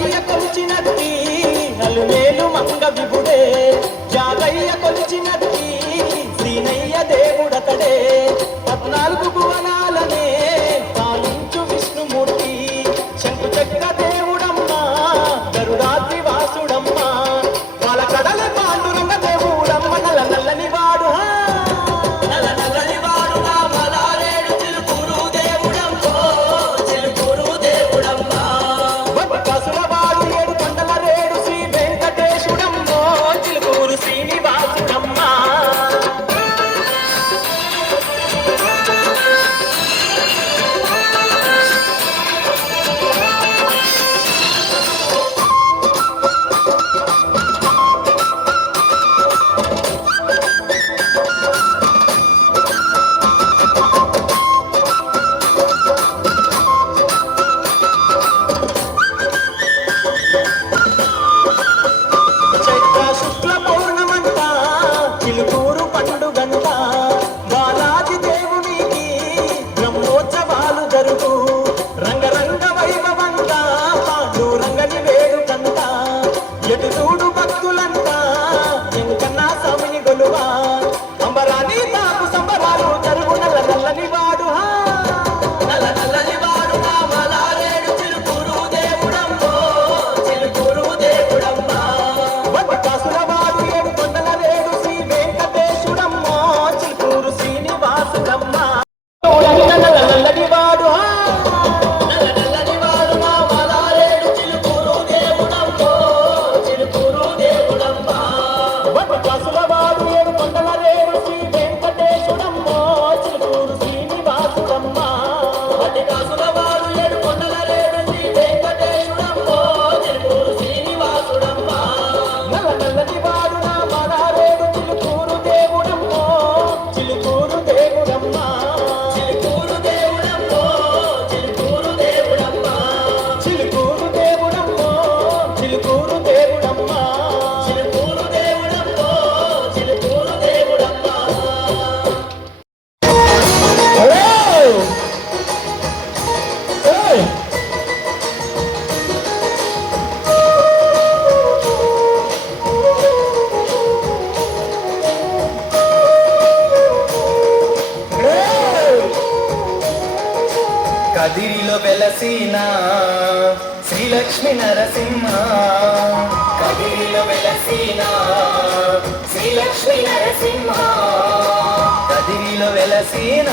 జాగయ్య కొలిచినట్టి నలుమేలు మంగ విభుడే జాగయ్య కొలిచినట్టి శ్రీనయ్య దేవుడతడే 14 భువనాలనే పాలించు విష్ణుమూర్తి శంకు చక్ర దేవుడమ్మ గరుడాద్రి వాసుడమ్మ వాళ్ళ కడల పాండురంగ దేవుడమ్మ నల్ల నల్లని వాడు కదిరిలో వెలసిన శ్రీలక్ష్మి నరసింహ కదిరిలో వెలసిన శ్రీలక్ష్మి నరసింహ కదిరిలో వెలసిన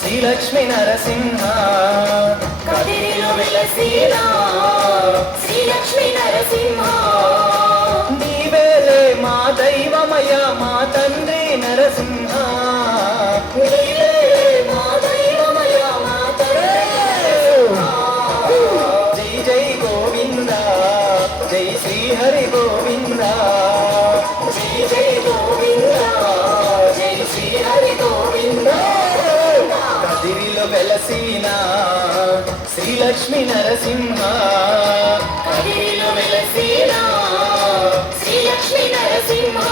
శ్రీలక్ష్మి నరసింహ కదిరిలో వెలసిన శ్రీలక్ష్మి నరసింహ నీవేలే మా దైవమయ మా తండ్రి నరసింహ జై శ్రీ హరి గోవింద జై జై గోవింద జై శ్రీ హరి గోవింద కదిరిలో వెలసిన శ్రీలక్ష్మి నరసింహ కదిరిలో వెలసిన శ్రీలక్ష్మి నరసింహ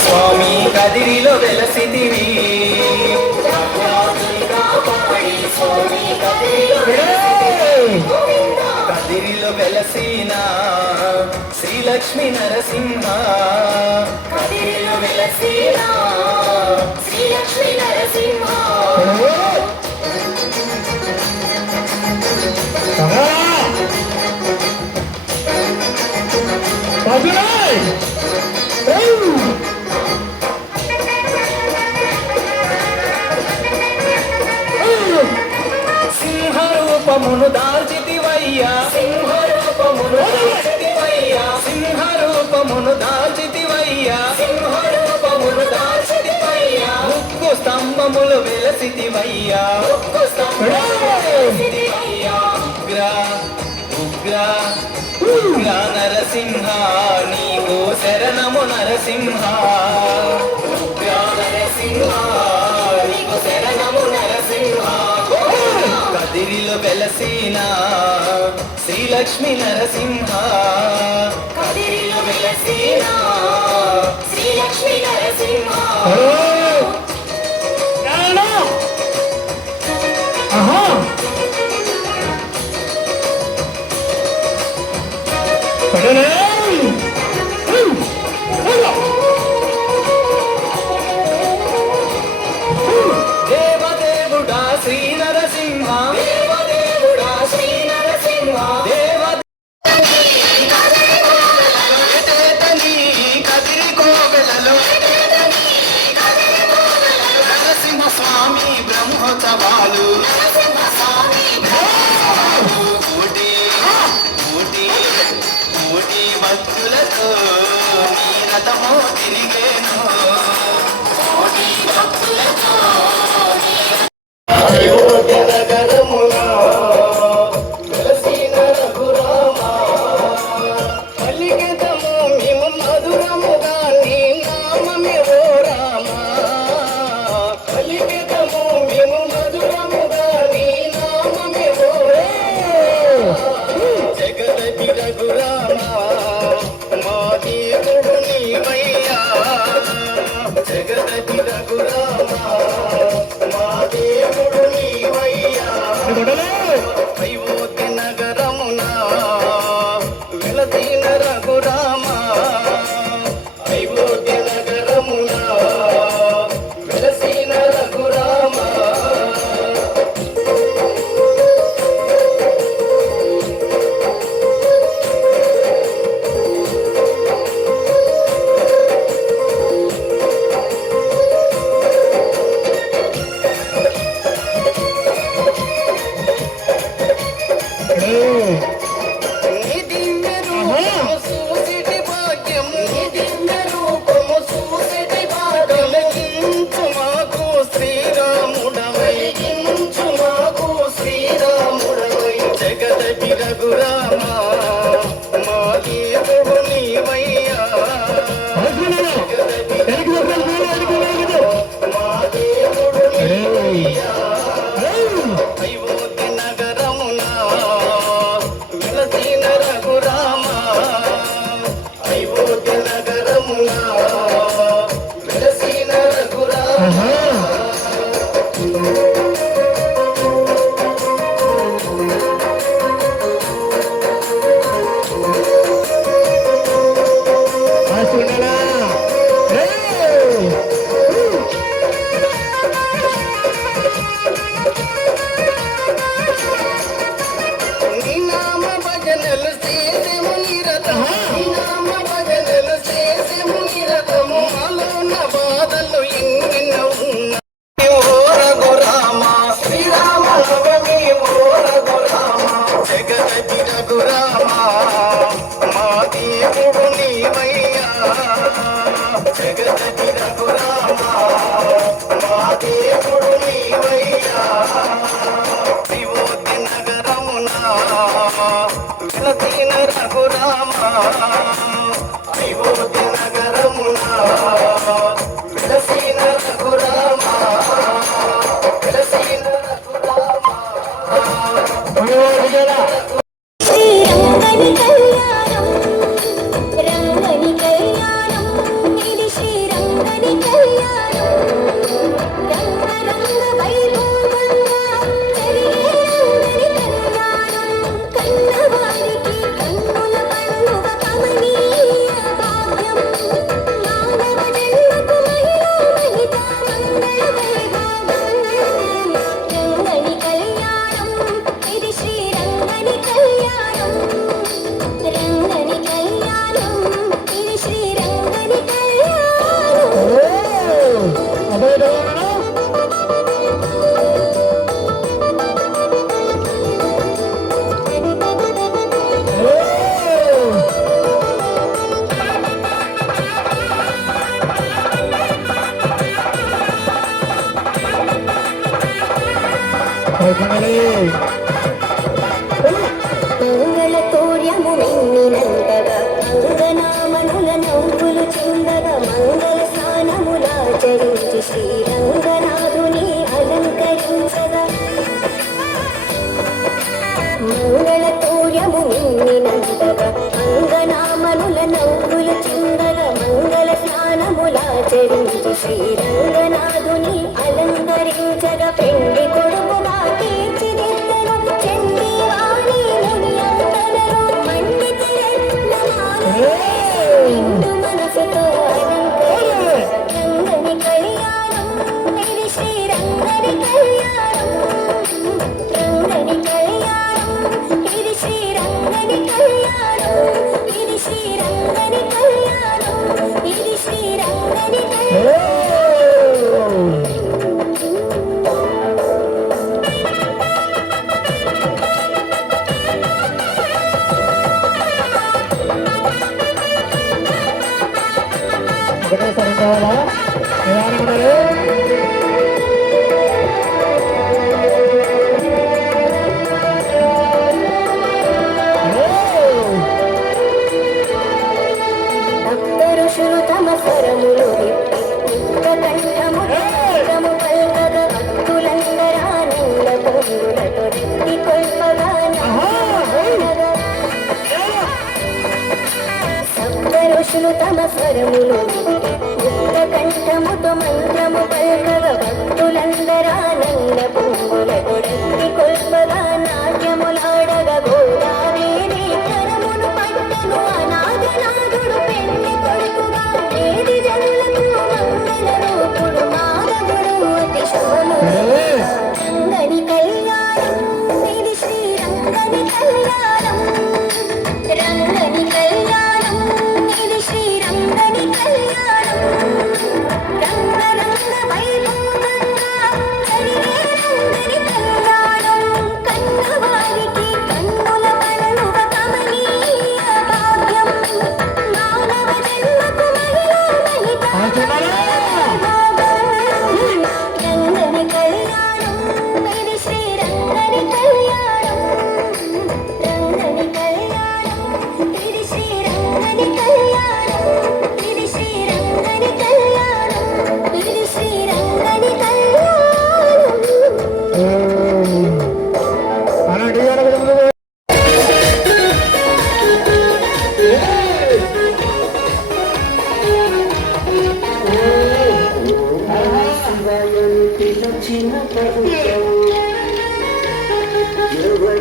స్వామి కదిరిలో వెలసిదివి కదిరిలో వెలసిన శ్రీలక్ష్మి నరసింహ కదిరిలో వెలసిన శ్రీలక్ష్మి నరసింహ సింహరూపమును దాల్చితివయ్యా సింహరూపమును దాల్చితివయ్యా సింహరూపమును దాల్చితివయ్యా సింహరూపమును దాల్చితివయ్యా ముక్కు స్తంభములు వెలసితివయ్యా ముక్కు స్తంభములు వెలసితివయ్యా ఉగ్ర ఉగ్ర నరసింహ నీకు శరణము నరసింహ నరసింహ నీకు శరణము నరసింహ కదిరిలో వెలసిన శ్రీలక్ష్మి నరసింహ కదిరిలో వెలసిన శ్రీలక్ష్మి నరసింహ దేవదేవుడా శ్రీ నరసింహ దేవదేవుడా శ్రీ నరసింహ దేవదేతని కదిరి కోవెలలో నరసింహ స్వామి బ్రహ్మోత్సవాలు కోటి కోటి కోటి భక్తులతో నీ రథము తిరిగేను కోటి భక్తులతో అయోధ్య నగరమున వెలసిన రఘురామ పలికెదము మేము మధురముగా నీ నామమే ఓ రామ పలికెదము మేము మధురముగా నీ నామమే ఓ జగదపి రఘురామ మా దేవుడు నీవయ్యా జగదపి రఘురామ మా దేవుడు నీవయ్యా అయోధ్య నగరమున వెలసిన రఘురామ అయోధ్య నగరమున వెలసిన రఘురామ నీ దివ్య రూపము చూసిటి భాగ్యం నీ దివ్య రూపము చూసిటి భాగ్యం వెలిగించు మాకు శ్రీరాముడవై వెలిగించు మాకు శ్రీరాముడవై జగదపి రఘురామ మా దేవుడు నీవయ్యా జగదపి రఘురామ మా దేవుడు నీవయ్యా అయోధ్య నగరమున వెలసిన రఘురామ అయోధ్య నగరమున వెలసిన రఘురామ నీ నామ భజనలు చేసెము నిరతము నీ నామ భజనలు చేసెము నిరతము మాలోన బాధలు ఎన్నెన్నో ఉన్నాయి ఓ రఘురామ శ్రీరామ నవమి ఓ రఘురామ జగదపి రఘురామ మా దేవుడు నీవయ్యా జగదపి రఘురామ మా దేవుడు నీవయ్యా అయోధ్య నగరమున వెలసిన రఘురామ అయోధ్య నగరమున వెలసిన రఘురామ వెలసిన రఘురామ శ్రీరంగని కళ్యాణం రంగని కళ్యాణం ఇది శ్రీరంగని కళ్యాణం రంగ రంగ వైభోగంగా జరిగే రంగని కళ్యాణం కన్నవారికి కన్నుల పండుగ కమనీయ భాగ్యం మానవ జన్మకు మహిళా మహిత మంగళ వైభోగం రంగని కళ్యాణం ఇది శ్రీరంగని కళ్యాణం రంగని కళ్యాణం ఇది శ్రీరంగని మంగళతోర్యము మిన్నినంతగా అంగనామనుల నవ్వులు చిందగా మంగళ స్నానములాచరించి శ్రీ శ్రీరంగనాథుని అలంకరించగ పెండి కొడుకుగా తీర్చిదిద్దను చండీవాణి ముని అంతనలో మండిత నిండు మనసుతో అలంకరించు రంగని కళ్యాణం ఇది శ్రీరంగని కళ్యాణం రంగని కళ్యాణం ఇది శ్రీరంగని కళ్యాణం ఇది శ్రీరంగని కళ్యాణం ఇది శ్రీరంగని కళ్యాణం ఒకటేసారి కావాలా నిదానం ఉండాలి. భక్తఋషులు తమ స్వరములు కంఠము కంఠము పల్కగ భక్తులందరానంద పొంగులతో దిక్కి కొల్పగా సప్తఋషులు తమ స్వరములు కంఠముతో మంత్రము పల్కగ భక్తులందరానంద పొంగులతో దిక్కి కొల్పగా నాట్యములాడగ గోదాదేవి కరమును పట్టను అనాథనాథుడు పెళ్లి కొడుకుగా ఏది జనులకు మంగళ రూపుడు మాధవుడు అతి శుభముడు రంగని కళ్యాణం ఇది శ్రీరంగని కళ్యాణం రంగని కళ్యాణం ఇది శ్రీరంగని కళ్యాణం రంగ రంగ వైభోగంగా జరిగే రంగని కళ్యాణం కన్నవారికి కన్నుల పండుగ కమనీయ భాగ్యం మానవ జన్మకు మహిళా మహిత రంగని కళ్యాణం ఇది శ్రీరంగని కళ్యాణం రంగని కళ్యాణం ఇది శ్రీరంగని కళ్యాణం ఇది శ్రీరంగని కళ్యాణం ఇది శ్రీరంగని కళ్యాణం అలాంటి జరగదు.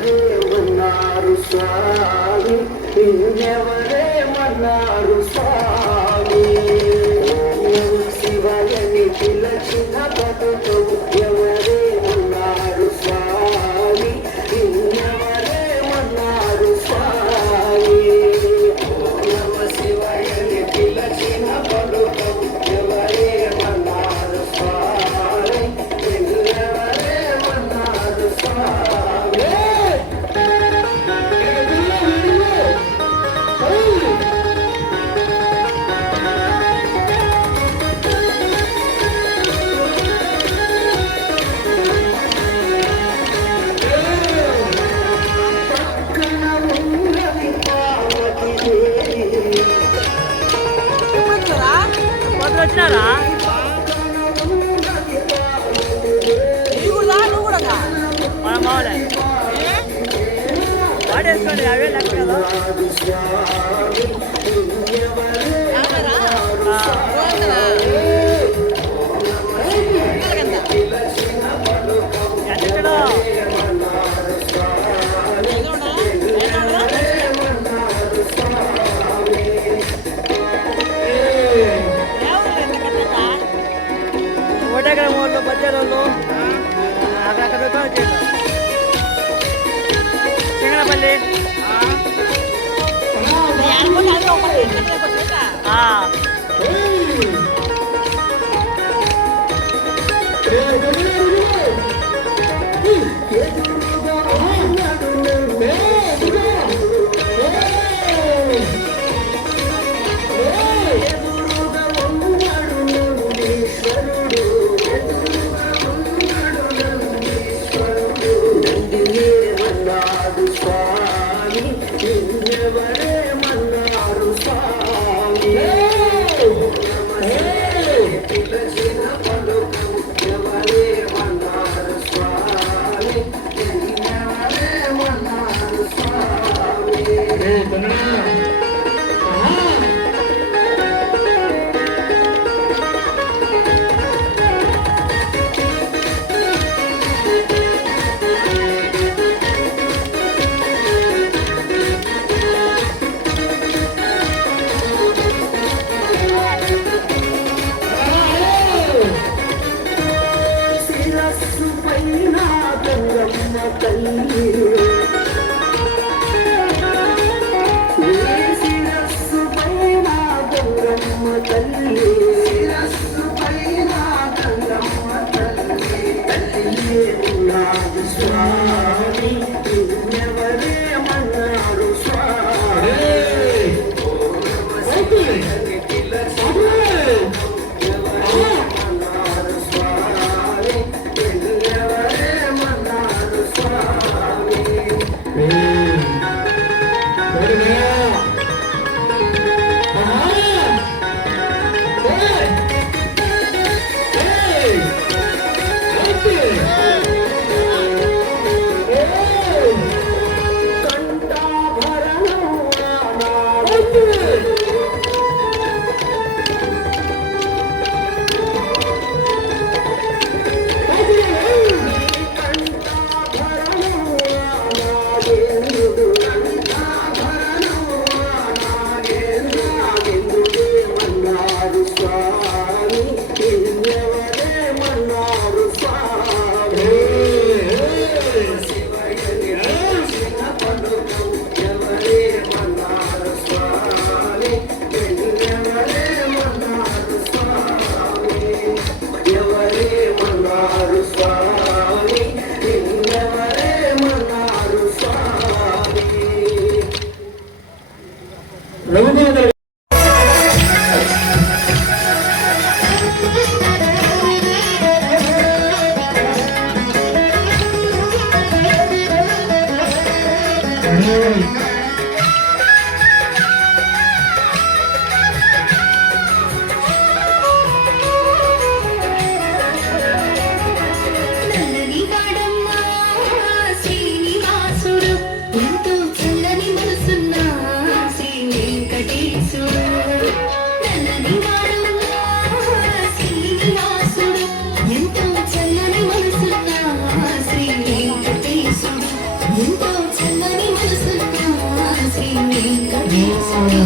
ఎవరేమన్నారు స్వామి ఎవరేమన్నారు స్వామి శివయని పిలచిన పదుతో ఎవరేమన్నారు స్వామి ఎవరేమన్నారు స్వామి నమ శివయని పిలచిన పదుతో ఎవరేమన్నారు స్వామి ఎవరేమన్నారు స్వామి వచ్చినారా నువ్వు కూడా మన మామూలే వాడేసుకోండి అవే లెక్క కదా ఎక్కడ ఒకటే మూడు బజ్జారోళ్ళు అక్కడ చింగనపల్లి స్వామి ఎవరేమన్నారు స్వామి తల్లి శిరస్సు పైన గంగమ్మ తల్లి శిరస్సు పైన గంగమ్మ తల్లి తల్లి ఉన్నాడు స్వామి ఎవరేమన్నారు స్వామి నల్లని వాడమ్మ శ్రీనివాసుడు ఎంతో చల్లని మనసున్న శ్రీ వెంకటేశుడు నల్లని వాడమ్మ శ్రీనివాసుడు ఎంతో చల్లని మనసున్న శ్రీ వెంకటేశుడు ఎంతో చల్లని మనసున్న శ్రీ వెంకటేశుడు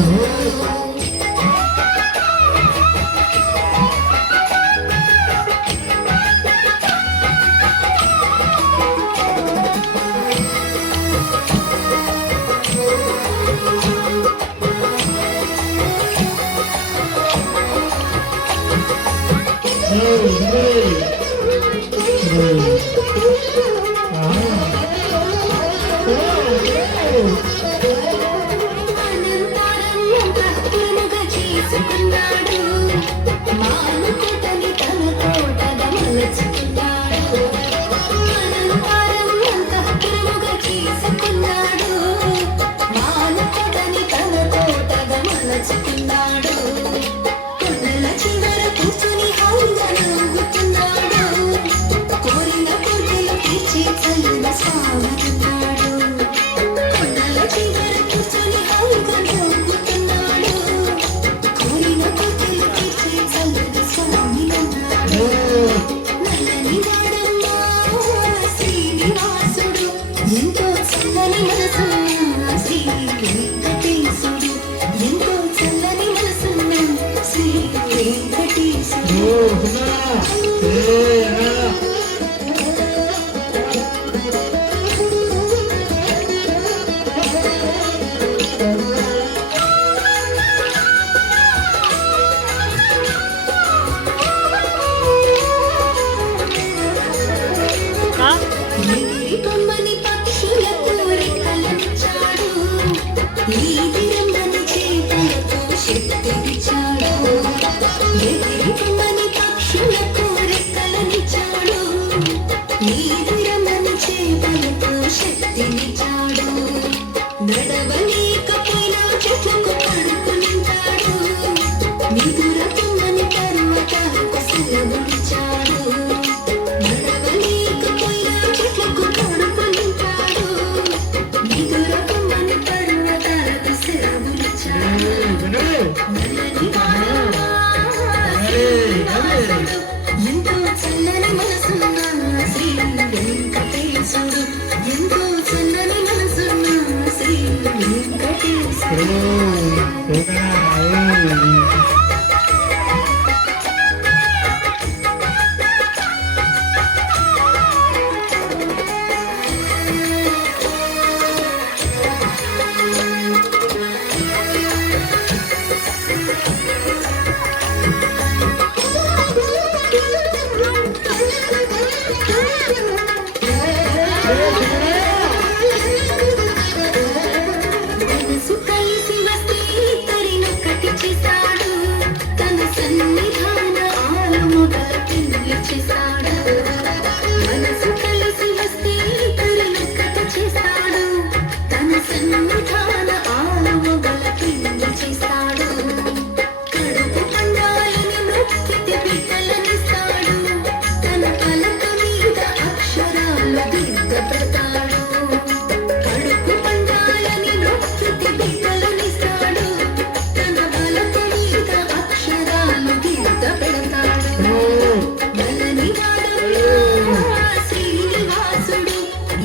భక్తులుగా చేసుకున్నాడు మానుకోటని తన కోటగా మలచుకున్నాడు భక్తులుగా చేసుకున్నాడు మానుకోటని తన కోటగా మలచుకున్నాడు కొండల చివర కూర్చొని హాయిగా నవ్వుతున్నాడు కోరిన కోరికలు తీర్చి చల్లిన స్వామిన్నాడు కొండల చివర కూర్చొని హాయిగా నవ్వుతున్నాడు కోరిన కోరికలు తీర్చి చల్లిన స్వామిన్నాడు నల్లని వాడమ్మ శ్రీనివాసుడు ఎంతో చల్లని మనసున్న శ్రీ వెంకటేశుడు ఎంతో చల్లని మనసున్న శ్రీ వెంకటేశుడు ఎగిరి బొమ్మని పక్షులకు రెక్కలనిచ్చాడు నీది రమ్మని చేతులకు శక్తినిచ్చాడు ఎగిరి బొమ్మని పక్షులకు రెక్కలనిచ్చాడు నీది రమ్మని చేతులకు శక్తినిచ్చాడు నడవలేకపోయినా చెట్లకు పడుకునింటాడు నిదుర బొమ్మని పర్వతాలకు సెలవునిచ్చాడు నడవలేకపోయినా చెట్లకు పడుకునింటాడు నిదుర బొమ్మని పర్వతాలకు సెలవునిచ్చాడు నల్లని వాడమ్మ శ్రీనివాసుడు ఎంతో చల్లని మనసున్న శ్రీ వెంకటేశుడు ఎంతో చల్లని మనసున్న శ్రీ వెంకటేశుడు మనసు కలిసి వస్తే ఇద్దరినొక్కటి చేస్తాడు తన సన్నిధాన ఆలముగా పెళ్లి చేస్తాడు మనసు కలిసి వస్తే ఇద్దరినొక్కటి చేస్తాడు తన సన్నిధాన ఆలముగా పెళ్లి చేస్తాడు కడుపు పండాలని నొక్కితే బిడ్డలనిస్తాడు తన పలక మీద అక్షరాలు దిద్ద పెడతాడు కడుపు పండాలని నొక్కితే బిడ్డలనిస్తాడు తన పలక మీద అక్షరాలు దిద్ద పెడతాడు నల్లని వాడలో శ్రీనివాసుడు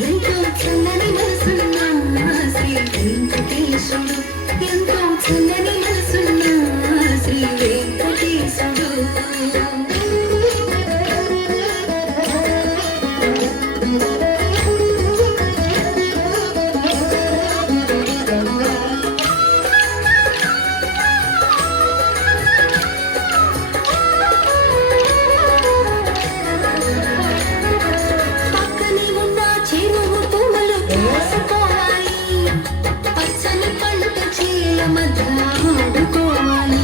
ఎంతో చల్లని మనసున్న శ్రీ వెంకటేశుడు ఎంతో చల్లని మనసున్న శ్రీ వెంకటేశుడు పక్కనే ఉన్న చెరువు పువ్వులు కోసుకోవాలి పచ్చని పంట చేల మధ్య ఆడుకోవాలి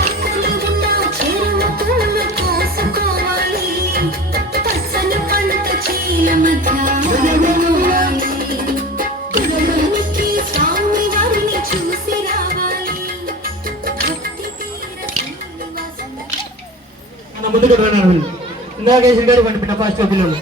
పక్కనే ఉన్న చెరువు పువ్వులు కోసుకోవాలి పచ్చని పంట చేల మధ్య ఆడుకోవాలి గుడిలోనికి స్వామి వారిని చూసి రావాలి భక్తి తీర శ్రీనివాసుని మన ముందుకు రాను ఇందాక వేసిన గారు పంపిన ఫాస్ట్ పిల్లలు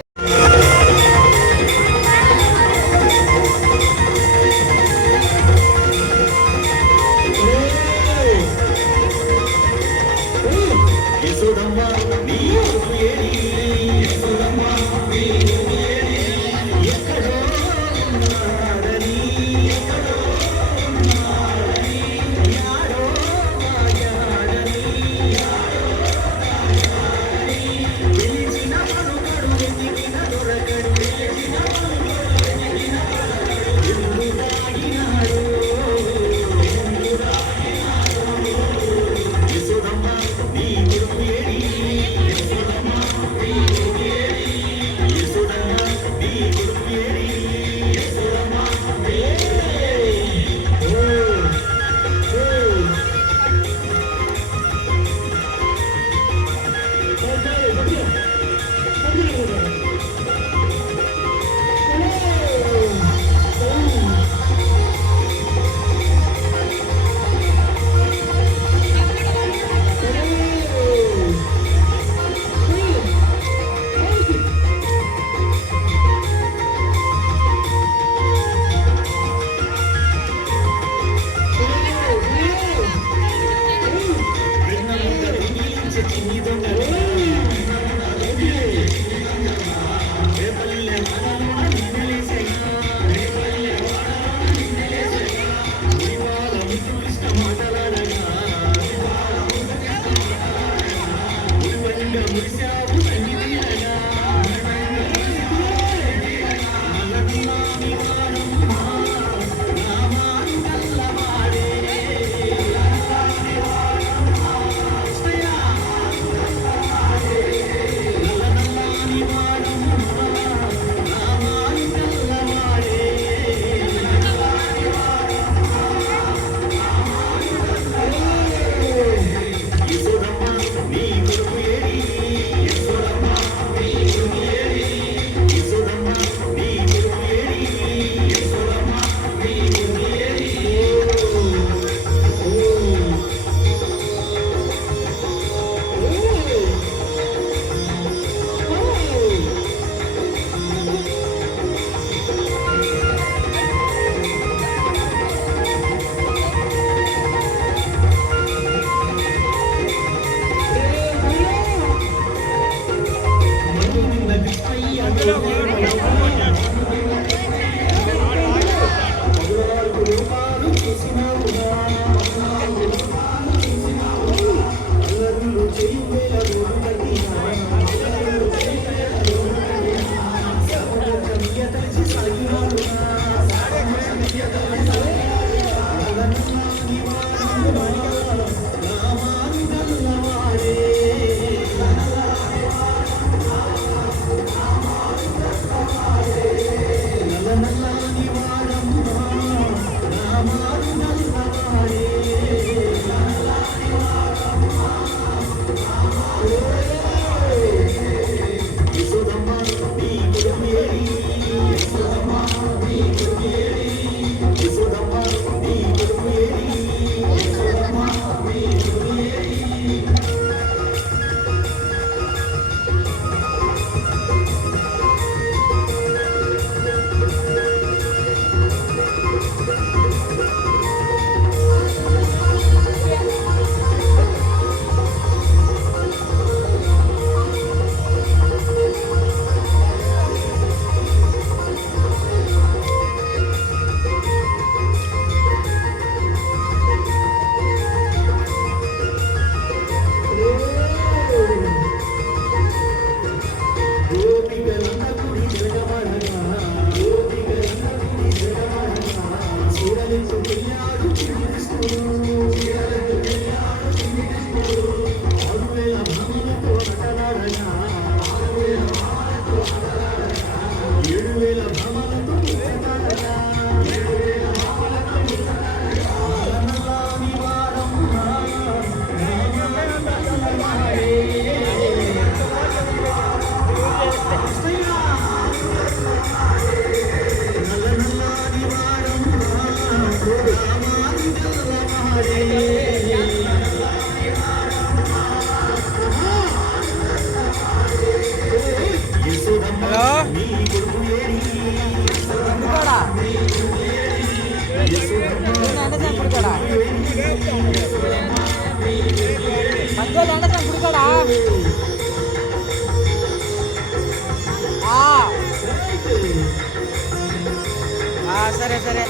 సరే సరే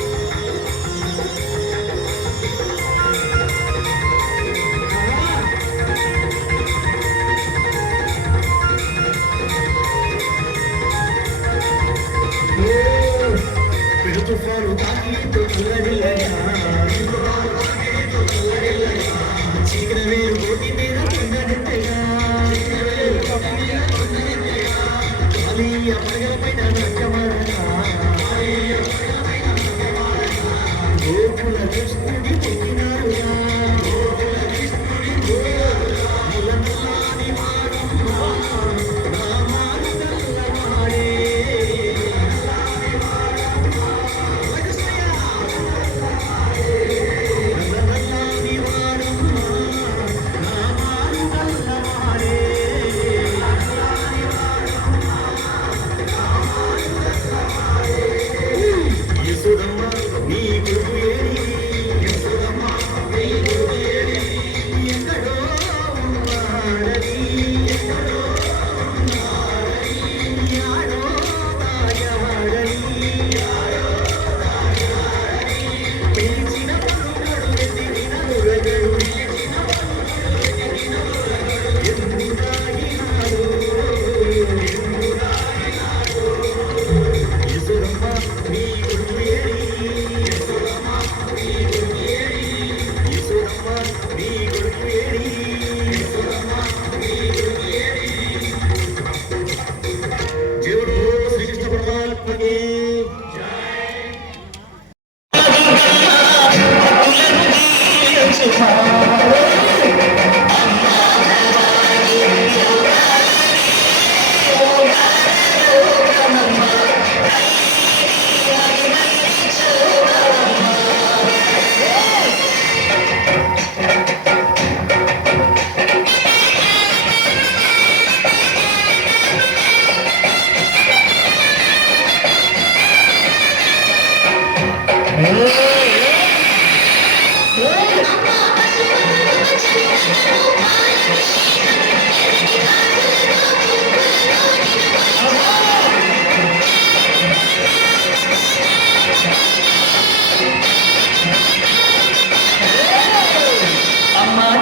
తుఫాను తాకితో చీకర వేరు కోటి మీద కిందెట్టగా పైన నక్కమరగా గోకుల కృష్ణుడి పుట్టినారుగా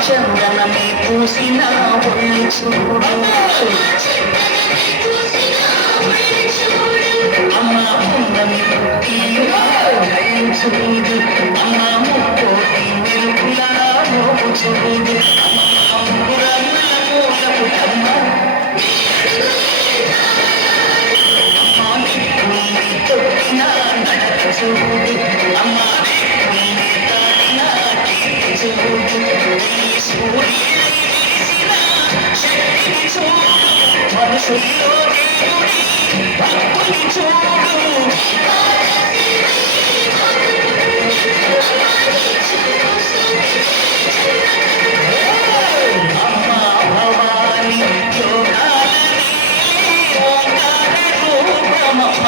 చందనమే పూసిన ఒళ్ళు చూడు అమ్మ పున్నమి పుట్టి చూడు అమ్మ ముక్కోటి మెరుపుల చూడు తొక్కిన నడక చూడు అమ్మ మనసులో అమ్మా భవాని రూపమమ్మ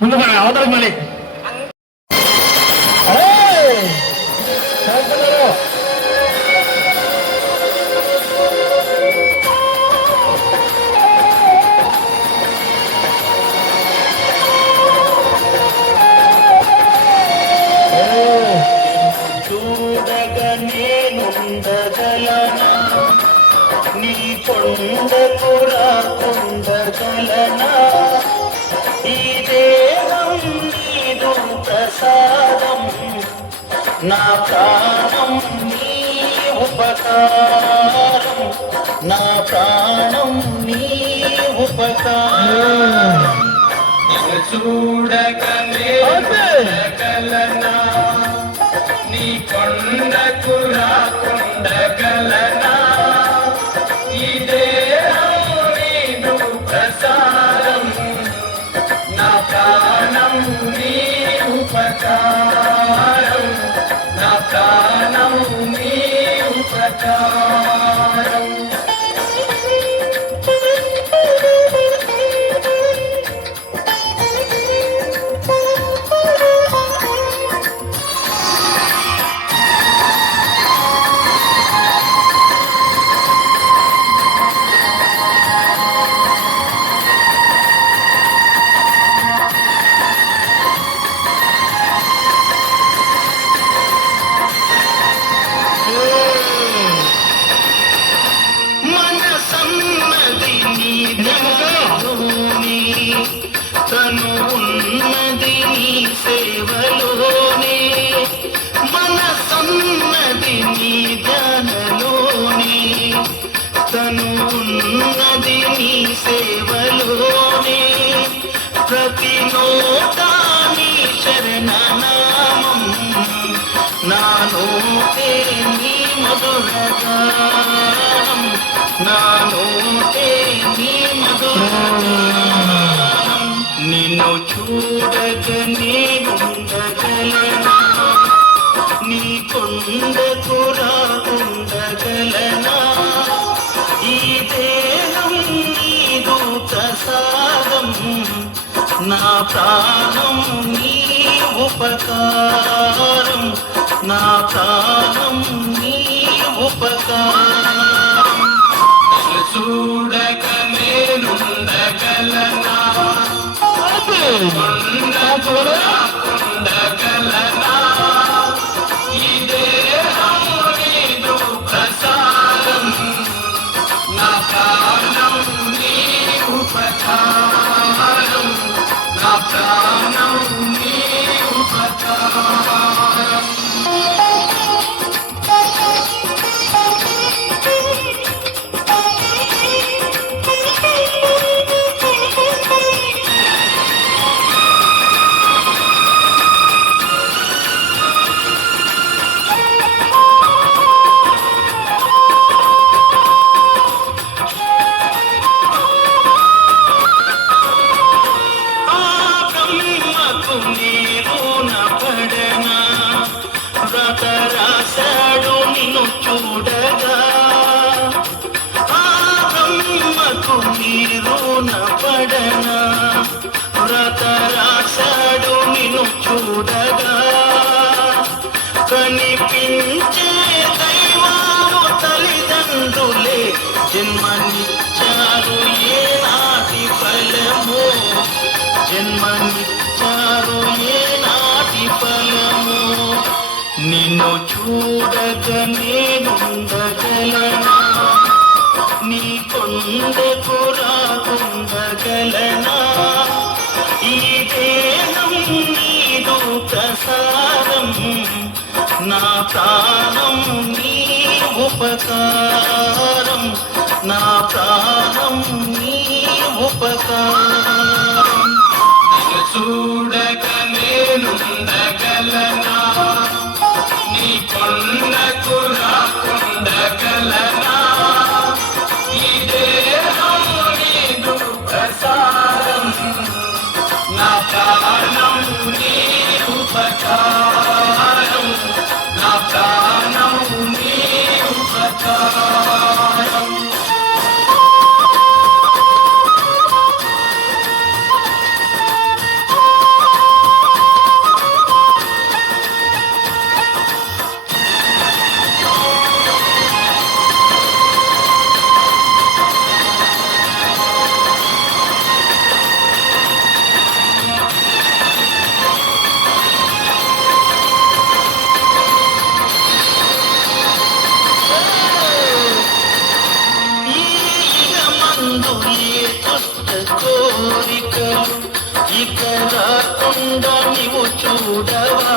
ముందు అవతలకు మళ్ళీ చూడగా నేనుండగలనా నీ కొండకు రాకుండగలనా ఈ దేహం నీదు ప్రసాదం నా ప్రాణం నీ ఉపకారం నా ప్రాణం నీ ఉపకారం చూడగా నేనుండగలనా నీ కొండకు రాకుండగలనా ఈ దేహం నీదు ప్రసారం నా ప్రాణం నీ ఉపకారం నా ప్రాణం నీ ఉపకారం తను ఉన్నది నీ సేవలోనే మనసన్నది నీ ధ్యానలోనే తను ఉన్నది నీ సేవలోనే ప్రతి నోటా నీ శరణనామం నా నోటే నీ మధురగానం నా నోటే నీ మధురగానం నిన్ను చూడగ నేనుండగలనా నీ కొండకు రాకుండగలనా ఈ దేహం నీదు ప్రసాదం నా ప్రాణం నీ ఉపకారం నా ప్రాణం నీ ఉపకారం చూడగ నేనుండగలనా కొండకు రాకుండగలనా ఈ దేహం నీదు ప్రసాదం నా ప్రాణం నీ ఉపకారం నా ప్రాణం నీ ఉపకారం రాశాడు నిన్ను చూడగా ఆ బ్రహ్మకు నీరున పడనా వ్రత రాశాడు నిన్ను చూడగా కనిపించే దైవాము తల్లిదండ్రులే జన్మనిచ్చారు ఏ నాటి ఫలము జన్మనిచ్చారు ఏ నాటి ఫలము నిన్ను చూడగ నేనుండగలనా నీ కొండకు రాకుండగలనా ఈ దేహం నీదు ప్రసాదం నా ప్రాణం నీ ఉపకారం నా ప్రాణం నీ ఉపకారం చూడగ నేనుండగలనా నీ కొండకు రాకుండగలనా ఈ దేహం నీదు ప్రసాదం నా ప్రాణం నీ ఉపకారం నా ప్రాణం నీ ఉపకారం ఉందో నీవు చూడవా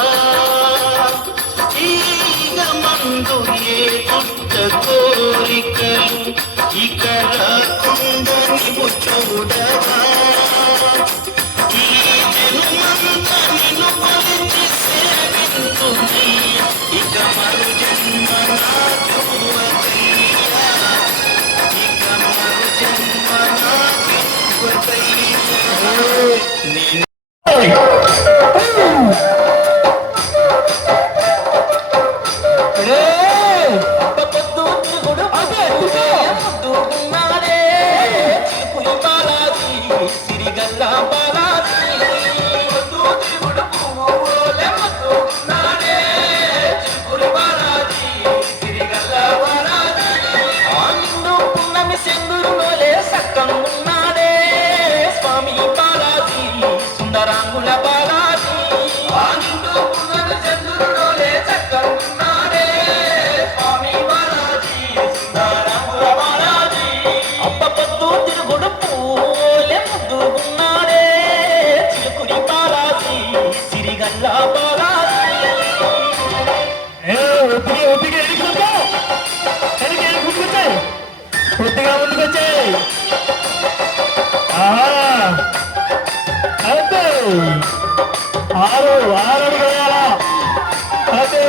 ఈగ మందు ఏ దుష్ట కోరికలు ఇక రాకుండా నీవు చూడవా ఈ జన్మంతా నిన్ను కొలిచి సేవించుని ఇక మరు జన్మ నాకువదయ్యా ఇక మరు జన్మ నాకువదయ్యా నేను కొద్దిగా ముందుకొచ్చాయి అదే 6 అడుగులు వేయాలా అదే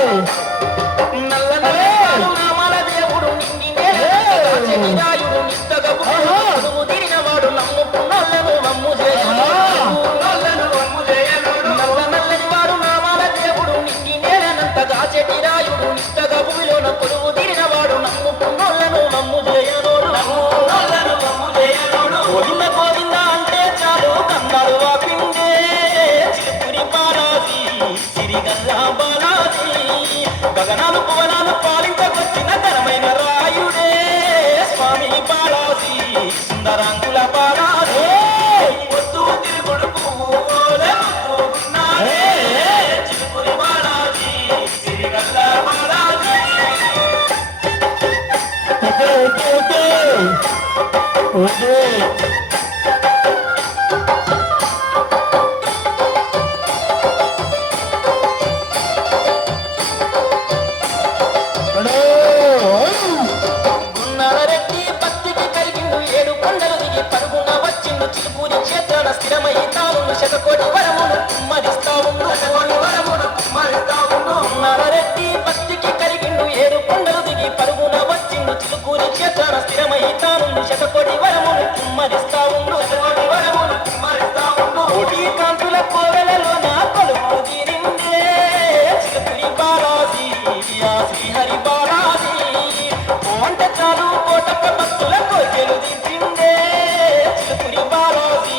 రామాల దేవుడు నిన్నిరాయుడు నిత్తగబుడు తిరిగినవాడు నమ్ముకున్నోళ్ళను నమ్ము నల్లని వాడు రామాల దేవుడు నిన్ని నేలనంతగా చెటిరాయుడు నిత్తగ భూమిలోన కొలువు తిరిగినవాడు నమ్ముకున్నోళ్ళను నమ్ము చేయనోడు గోవింద గోవింద అంటే చాలు కన్నాడు ఆ పిండే చిలుపురి బాలాజీ సిరిగల్లా బాలాజీ గగనాలు భువనాలు పాలించవచ్చిన ఘనమైన రాయుడే స్వామి బాలాజీ సుందరాంగుల బాలాజీ వద్దు తిరుగుడు చిలుపురి బాలాజీ సిరిగల్ల బాలాజీ గున్నారెడ్డి పత్తికి కలిగిండు 7 కొండలు దిగి పరుగున వచ్చిండు చిలుకూరి క్షేత్రాన స్థిరమై తాను శతకోటి వరములు కుమ్మరిస్తా ఉండు గున్నారెడ్డి పత్తికి కలిగిండు 7 కొండలు దిగి పరుగున వచ్చిండు చిలుకూరి క్షేత్రాన స్థిరమై తాను శతకోటి వరములు కుమ్మరిస్తా ఉండు కోటి కాంతుల కోవెలలో నా కొలువు తీరిందే చిలుకూరి బాలాజీ ఆ శ్రీహరి బాలాజీ అంటే చాలు కోటప్ప భక్తుల కోరికలు తీర్చిందే చిలుకూరి బాలాజీ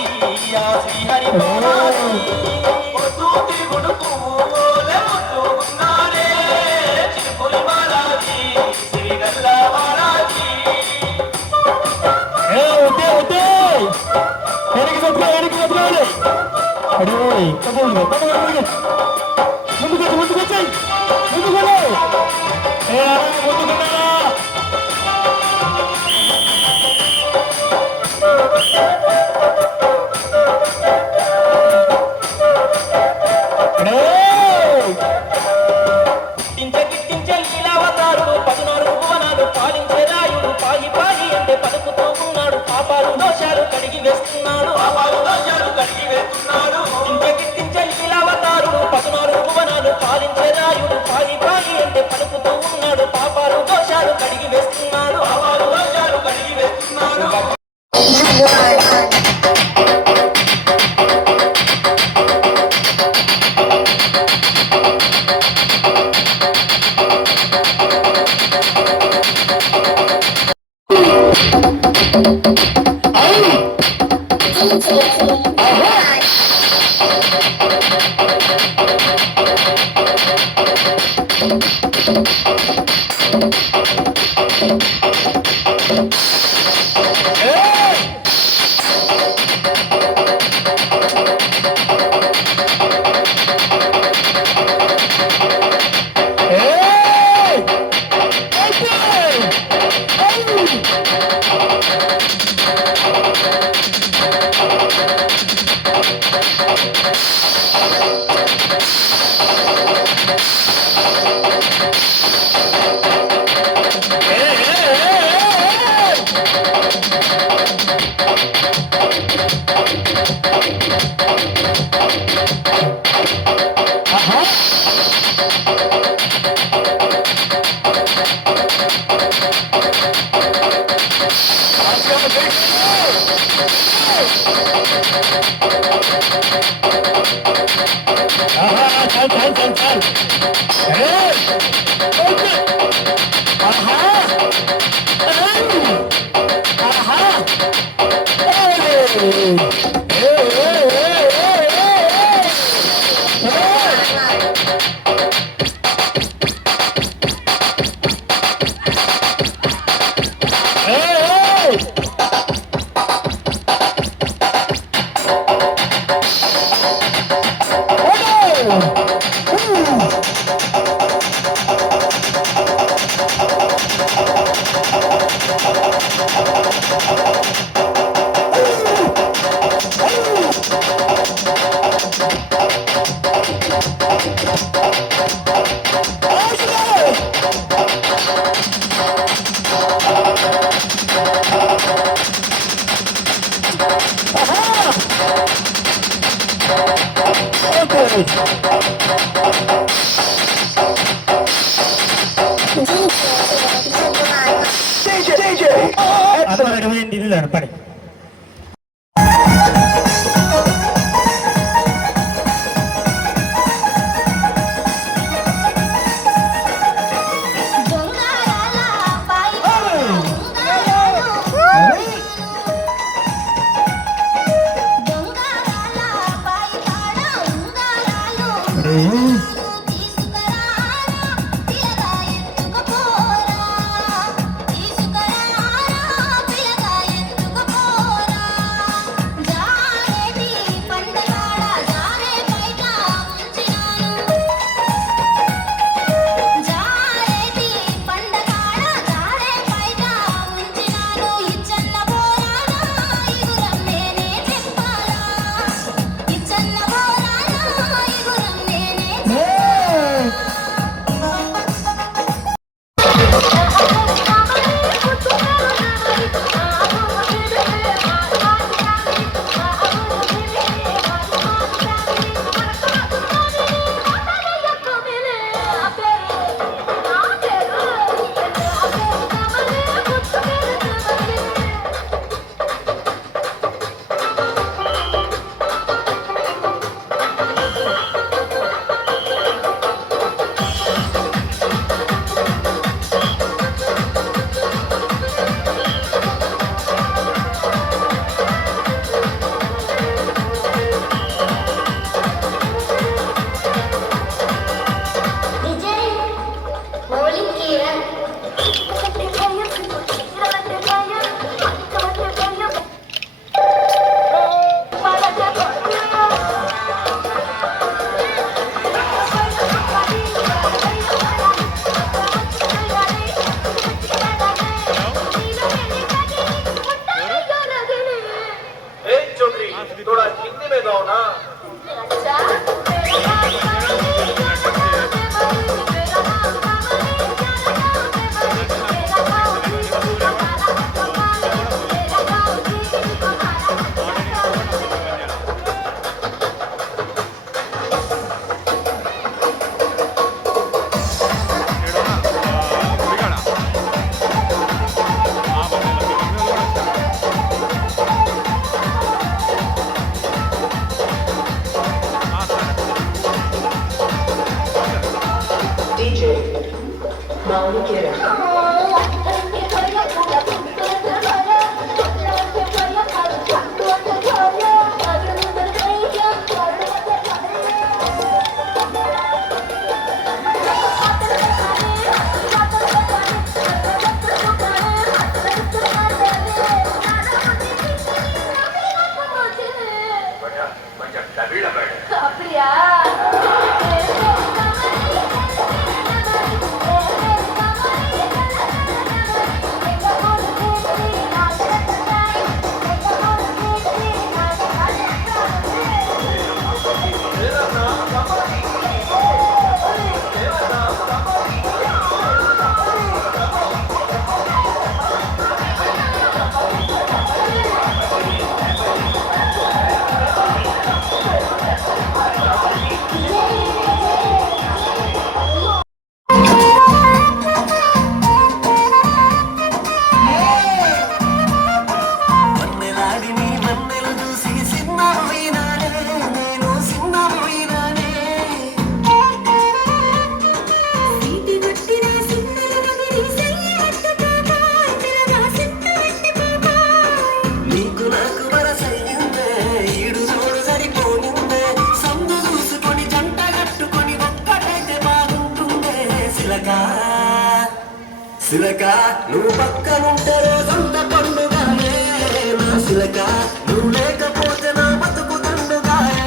ఆ శ్రీహరి బాలాజీ వద్దు తిరుగుడు చిలుకూరి బాలాజీ శ్రీగల్ల బాలాజీ ముందుకొచ్చాయి గిట్టించే లీలావతారుడు 14 భువనాలు పాలించే రాయుడు పాయి పాయి అంటే పలుకుతూ ఉన్నాడు పాపాలు దోషాలు కడిగి వేస్తున్నాడు గిట్టించే లీలావతారుడు 14 భువనాలు పాలించే రాయుడు పాయి పాయి అంటే పలుకుతూ ఉన్నాడు పాపాలు దోషాలు కడిగి వేస్తున్నాడు Hey! పడి సిలక నువ్వు పక్కనుంటే రోజంత పండుగానే నా సిలక నువ్వు లేకపోతే నా బతుకు దండుగానే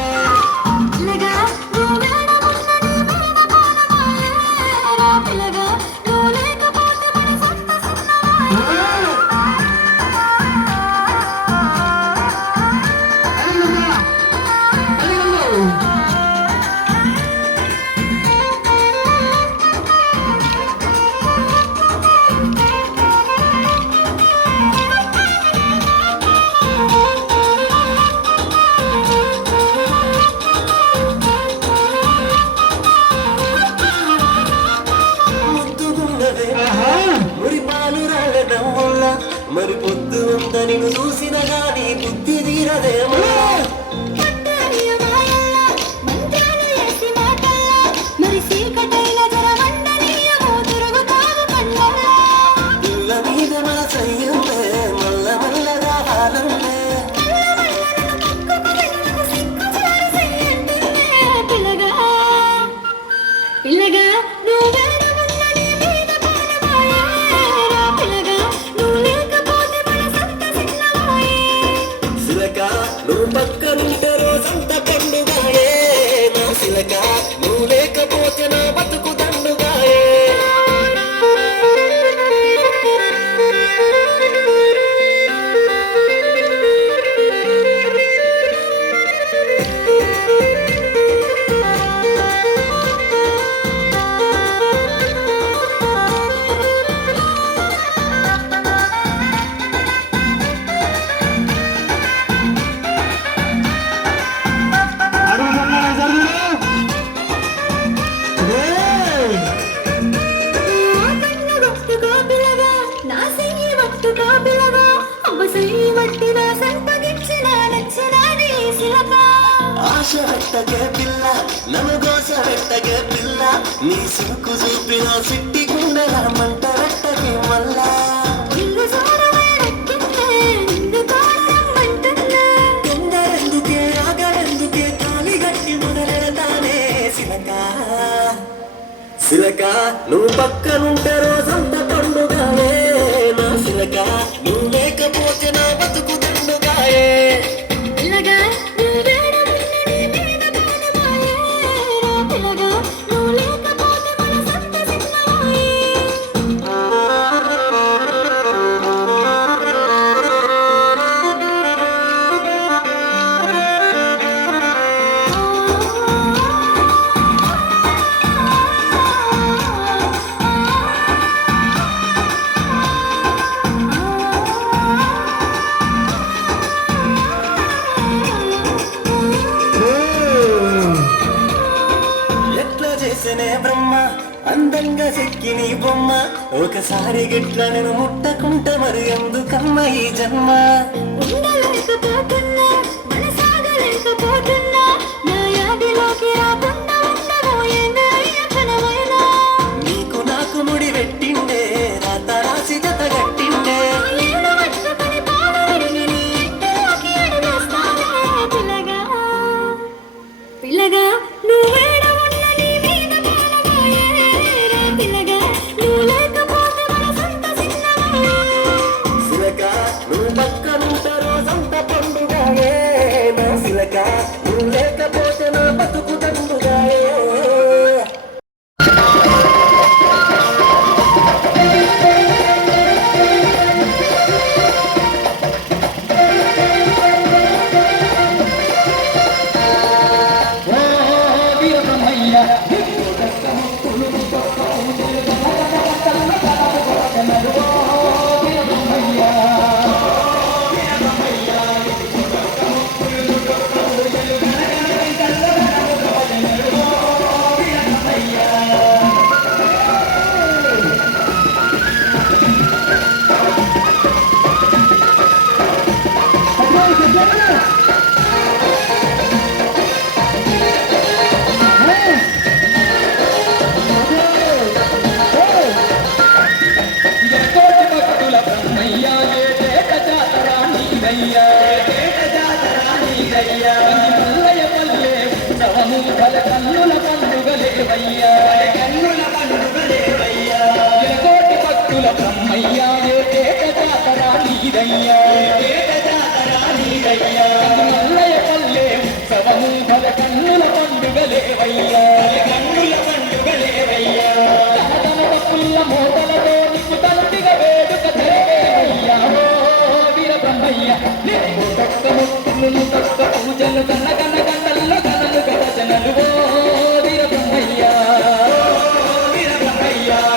పిల్లగా నువ్వు వేడమున్నది మీద పానమాయే రా పిల్లగా నువ్వు లేకపోతే మన సొంత సిన్నమాయే ముద్దుగున్నదే మురి పాలు రాగడం వల్ల మరి పొద్దు ఉంద నిన్ను చూసిన గాని బుద్ధి తీరదేమో పట్టనియమాయల్లా మంత్రాలు వేసి మాటల్లా మరి సీకటైన జరవండనీయమో తిరుగుతావు కళ్ళల్లా పిల్ల మీద మనసయ్యుందే మల్ల మల్లగా హాలందే పిల్లగా నువ్వు వేడమున్నది మీద పానమాయే రా పిల్లగా నువ్వు లేకపోతే మన సొంత సిన్నమాయే సిలక నువ్వు పక్కనుంటే రోజంత పండుగాయే నా సిలక నువ్వు లేకపోతే నా బతుకు దండుగాయే నా కన్ను గొప్పగా పిల్లగా నా సెయ్యి వట్టుగా పిల్లగా అవ్వ సెయ్యి వట్టి నా సంపగిచ్చిన నచ్చిన నీ శిలక ఆశ పెట్టగే పిల్ల నన్ను దోశ పెట్టగే పిల్ల నీ సుక్కు చూపిన సిట్టి గుండెల మంట పెట్టగే మళ్ళా ఇల్లు చూడవేడెక్కిందే నిన్ను తోడరమ్మంటుందే తొందరెందుకే ఆగరెందుకే కాలి గట్టి మొదలెడతానే సిలక సిలక నువ్వు పక్కనుంటే రోజంత పండుగానే నా సిలక నువ్వు లేకపోతే నా బతుకు దండుగాయే పిల్లగా నువ్వు వేడమున్నది మీద పానమాయే రా పిల్లగా నువ్వు లేకపోతే మన సొంత సిన్నమాయే ఎట్లా చేసనే బ్రహ్మ అందంగా చెక్కి నీ బొమ్మ ఒకసారి గిట్ల నేను ముట్టకుంట మరి ఎందుకమ్మ ఈ జన్మ ఉండలేకపోతున్నా మనసాగలేకపోతున్నా నా యాదిలోకి రాకుండా ఉండబోయేందే అయ్యప్పనమైనా నీకు నాకు ముడి పెట్టిండే రాత రాసి జత గట్టిండే ఏడు పట్టుకొని పాలు విరిగి నీ ఇంటిలోకి అడుగేస్తానే పిల్లగా పిల్లగా నువ్వు వేడమున్నది మీద పానమాయే రా పిల్లగా నువ్వు లేకపోతే మన సొంత సిన్నమాయే సిలక నువ్వు పక్కనుంటే రోజంత పండుగాయే నా సిలక నువ్వు లేకపోతే నా బతుకు దండుగాయే కన్నుల పండుగలేవయ్యా కోటి భక్తుల బ్రహ్మయ్యా ఏ పేట జాతరా నీదయ్యా మల్లయ్య పల్లె ఉత్సవము భల కన్నుల పండుగలేవయ్యా పుల్ల మోతలతో నీకు తంతిగా వేడుక జరిగేవయ్యా వీర బ్రహ్మయ్య నీకు తొక్క మొక్కులు తొక్క పూజలు గన గన గంటల్లో గనలు గద జనలు వీర బ్రహ్మయ్య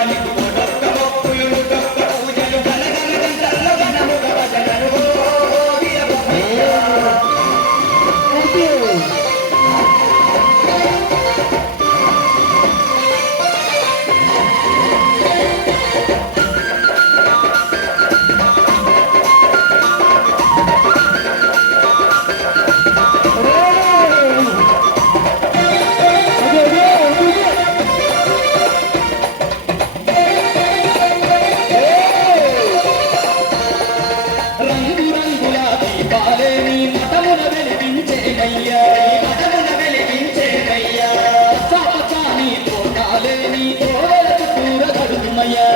నీకు తొక్క మొక్కులు తొక్క పూజలు గన గన గంటల్లో గనలు గద జనలు వీర బ్రహ్మయ్య రంగురంగుల దీపాలే నీ మఠమున వెలిగించేనయ్యా చాపచాని తోటాలే నీ తోవల చుట్టూర గడుతుమయ్యా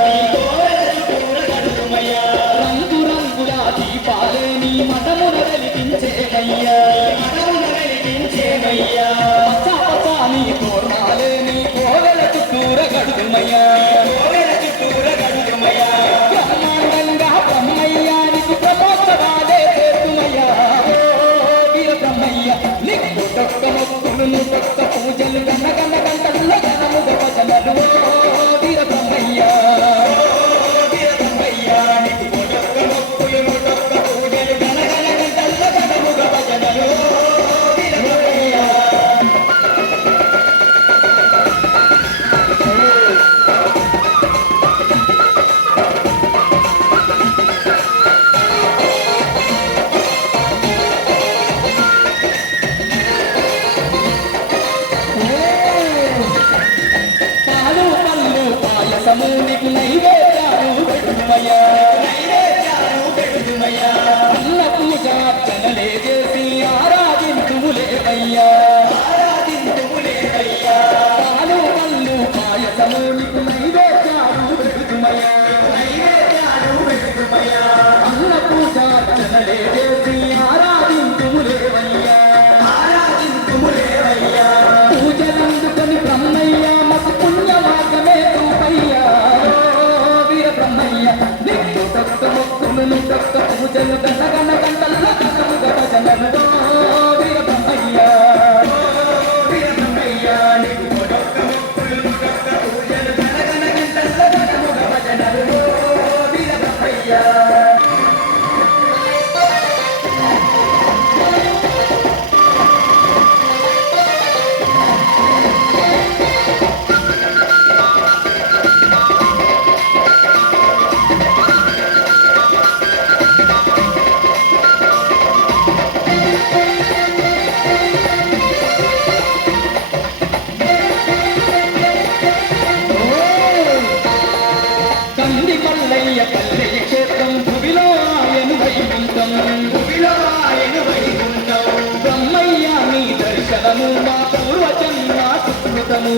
రంగురంగుల దీపాలే నీ మఠమున వెలిగించేనయ్యా చాపచాని తోటాలే నీ తోవల చుట్టూర గడుతుమయ్యా బ్రహ్మాండంగా బ్రహ్మయ్యా నీకు ప్రమోత్సవాలే చేస్తుమయ్యా వీర బ్రహ్మయ్య నీకు తొక్క మొక్కులు తొక్క పూజలు గన గన గంటల్లో గనముగ భజనలు వీర బ్రహ్మయ్య నీకు తొక్క మొక్కులు తొక్క పూజలు గన గన గంటల్లో గనముగ భజనలు వీర బ్రహ్మయ్య పాలు పళ్ళు పాయసము నీకు నైవేద్యాలు పెడుతుమయ్యా అన్న పూజ అర్చనలే చేసి ఆరాధింతుములేవయ్యా పాలు పళ్ళు పాయసము నీకు నైవేద్యాలు పెడుతుమయ్యా అన్న పూజ అర్చనలే చేసి ఆరాధింతుములేవయ్యా పూజలందుకొని బ్రహ్మయ్య మకు పుణ్య మార్గమే చూపయ్యా వీర బ్రహ్మయ్య నీకు తొక్క మొక్కులు తొక్క పూజలు గన గన గంటల్లో గనముగ భజనలు వీర బ్రహ్మయ్య నీకు తొక్క మొక్కులు తొక్క పూజలు గన గన గంటల్లో గనముగ భజనలు వీర బ్రహ్మయ్య కంది పల్లయ్య పల్లెయ క్షేత్రం భువిలో ఆయను వైకుంఠం బ్రహ్మయ్య నీ దర్శనము మా పూర్వజన్మ సుకృతము